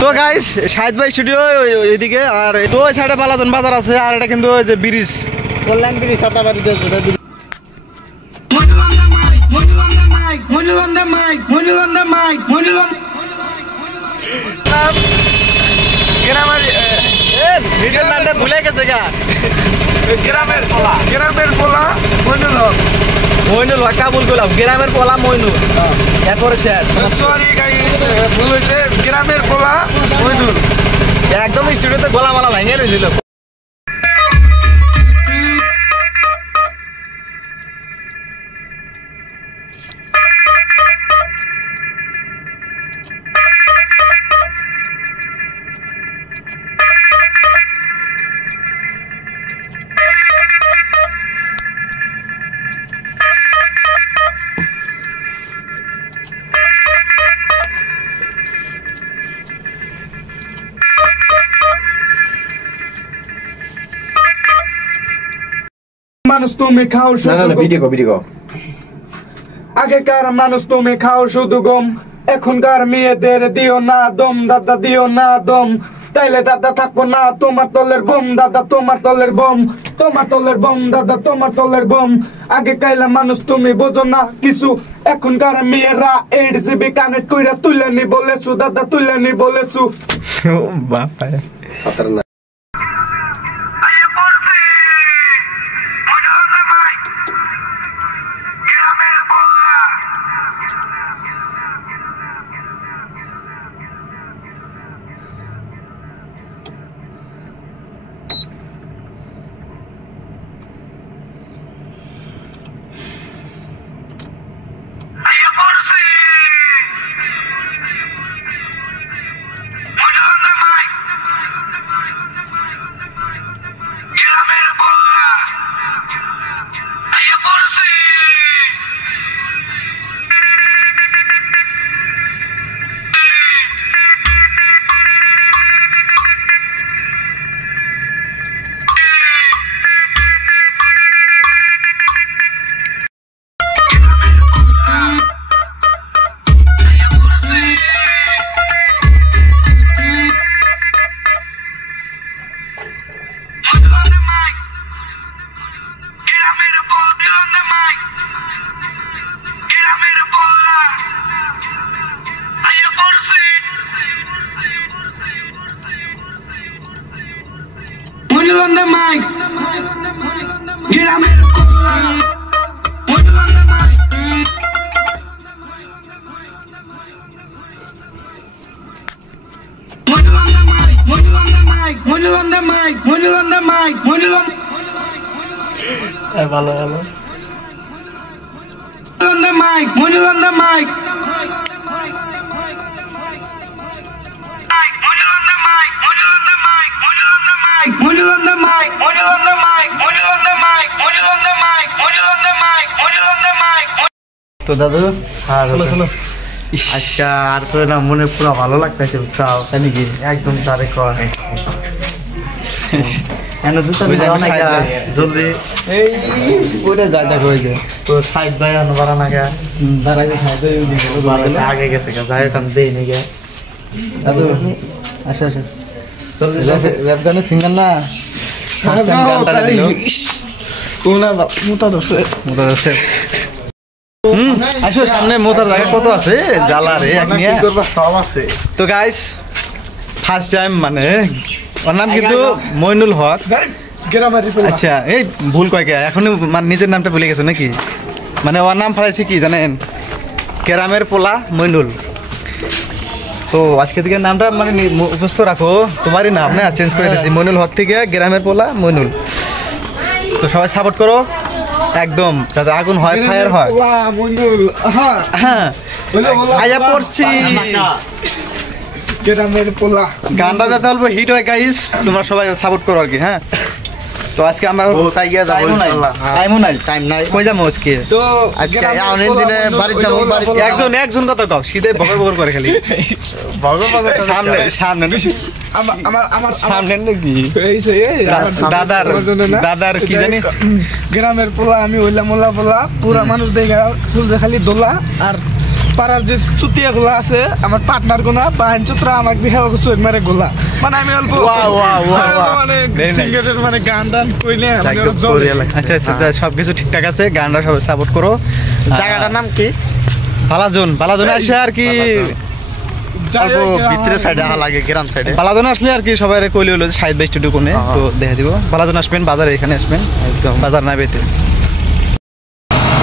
তো গাইস শাহিদ ভাই স্টুডিও এইদিকে, আর তো ওই সাইডে বালাজন বাজার আছে, আর এটা কিন্তু ওই যে ব্রিজ কল্যাণ ব্রিজ ছাতাবাড়িতে যেটা ভুলে গেছে গা গ্রামের পোলা মইনুল হক কাবুল গোলাপ গ্রামের পোলা মইনুল এরপরে সরি গাইস ভুল হয়েছে গ্রামের পোলা মইনুল একদম স্টুডিওতে গলা মালা ভেঙে রয়েছিল। মানুষ তুমি খাও শুধু আগেকার মানুষ তুমি খাও শুধু গম, এখনকার মেয়েদের দিও না দম, দাদা দিও না দম, তাইলে দাদা থাকবো না তোমার তলের বম, দাদা তোমার তলের বম, তোমার তলের বম, দাদা তোমার তলের বম। আগে কাইলা মানুষ তুমি বোঝো না কিছু, এখনকার মেয়েরা 8 GB কানেক্ট কইরা তুলে নি বলেছু, দাদা তুলে নি বলেছু। বাবা ভালো ভালো on the mic, Monil on the mic. Monil on the mic, Monil on the mic, Monil on the mic, Monil on the mic, Monil on the mic, Monil on the mic, Monil on the mic, Monil on the mic, Monil on the mic. তো দাদু চলো চলো আচ্ছা আর তো না মনে পুরো ভালো লাগতেছে চাও তাই নাকি একদম তারে কয় এনে দুটো জলদি এই ওটা যায় দেখো ওই যে তো সাইড ভাই আনবার না গা দাঁড়াই সাইড আগে গেছে গা যায় কাম দেই নি গা দাদু আসো আসো র‍্যাপ গানে সিঙ্গার না ফার্স্ট টাইম গানটা দিল কোনা মুতা দছে আসো সামনে মোতার জায়গা কত আছে জ্বালা রে এক নিয়ে সব আছে। তো গাইস ফার্স্ট টাইম মানে ওর নাম কিন্তু মইনুল হক। আচ্ছা এই ভুল কয় কে এখন মানে নিজের নামটা ভুলে গেছো নাকি? মানে ওর নাম ফেলাইছি কি জানেন, গ্রামের পোলা মইনুল। তো আজকে থেকে নামটা মানে মুখস্থ রাখো, তোমারই নাম না চেঞ্জ করে দিয়েছি মইনুল হক থেকে গ্রামের পোলা মইনুল। তো সবাই সাপোর্ট করো একদম, যাতে আগুন হয় ফায়ার হয়। হ্যাঁ আয়া পড়ছি গানটা যাতে অল্প হিট হয় গাইস, তোমরা সবাই সাপোর্ট করো আর কি। হ্যাঁ তো আজকে আমরা তাই গিয়ে যাবো ইনশাআল্লাহ। টাইম নাই কই যাবো আজকে? তো আজকে অনেক দিনে বাড়ি যাবো। একজন কথা কও, শীতে বগর বগর করে খালি বগর বগর সামনে সামনে আমার সামনে নাকি দাদার কি জানি গ্রামের পোলা আমি হইলাম মোলা পোলা, পুরা মানুষ দেখা খালি দোলা আর পাড়ার যে চুতিয়া গুলা আছে আমার পার্টনার গুলা বাহিন চুত্রা আমাকে বিহে চোখ মারে গোলা মানে আমি অল্প মানে সিঙ্গারের মানে গান টান কইলে আচ্ছা আচ্ছা সবকিছু ঠিকঠাক আছে, গানটা সবাই সাপোর্ট করো। জায়গাটার নাম কি? বালাজনে আসে আর কি ভিতরে সাইডে লাগে গ্রাম সাইডে। বালাজনে আসলে আর কি সবাই কইলে হলো সাইড বাই স্টুডিও কোনে তো দেখে দিব। বালাজনে আসবেন, বাজারে এখানে আসবেন, একদম বাজার না বেতে।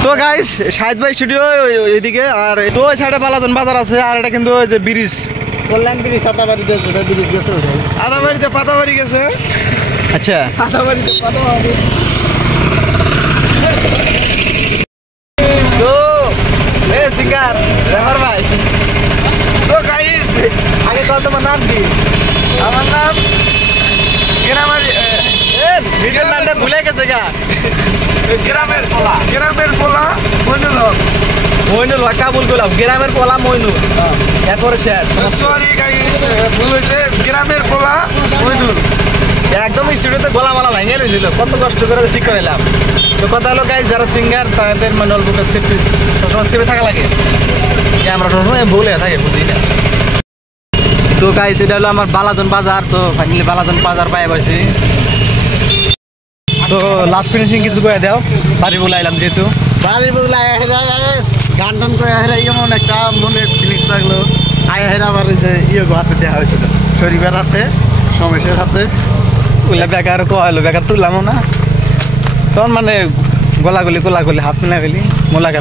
তো গাইস সাইড বাই স্টুডিও এইদিকে, আর তো ওই সাইডে বালাজন বাজার আছে, আর এটা কিন্তু ওই যে ব্রিজ কল্যাণ ব্রিজ আদাবাড়িতে যেটা ব্রিজ গেছে ওটাই। আদাবাড়িতে পাতাবাড়ি গেছে। আচ্ছা আদাবাড়িতে পাতাবাড়ি। তো এ সিঙ্গার রেফার ভাই, তো গাইস আগে কল তোমার নাম কি? আমার নাম গ্রামের ভিডিওর নামটা ভুলে গেছে গা। গ্রামের পোলা মইনুল হক। মইনুল হক কাবুল গোলাপ, গ্রামের পোলা মইনুল, এরপরে শেষ। সরি গাইস ভুল হয়েছে, গ্রামের পোলা মইনুল। একদম স্টুডিওতে গলা মালা ভেঙে রয়েছিল, কত কষ্ট করে ঠিক করে এলাম। তো কথা হলো গাইস যারা সিঙ্গার তাদের মানে অল্প সেফটি সবসময় সেফে থাকা লাগে, আমরা সবসময় ভুলে থাকে বুঝি না। তো গাইস এটা হলো আমার বালাজন বাজার, তো ফাইনালি বালাজন বাজার পাই পাইছি। তো লাস্ট ফিনিশিং কিছু করে দাও, বাড়ি বলে আইলাম যেহেতু। বাড়ি বগুলা গান টান করে হেরা এমন একটা মনে ফিলিংস লাগলো। আয়া হেরা আবার যে হাতে দেওয়া হয়েছিল, শরীফের হাতে, সমেশের হাতে। ওগুলা বেকার কলো বেকার তুললামও না, তখন মানে গোলাগুলি হাত মিলা গেলি মোলাকা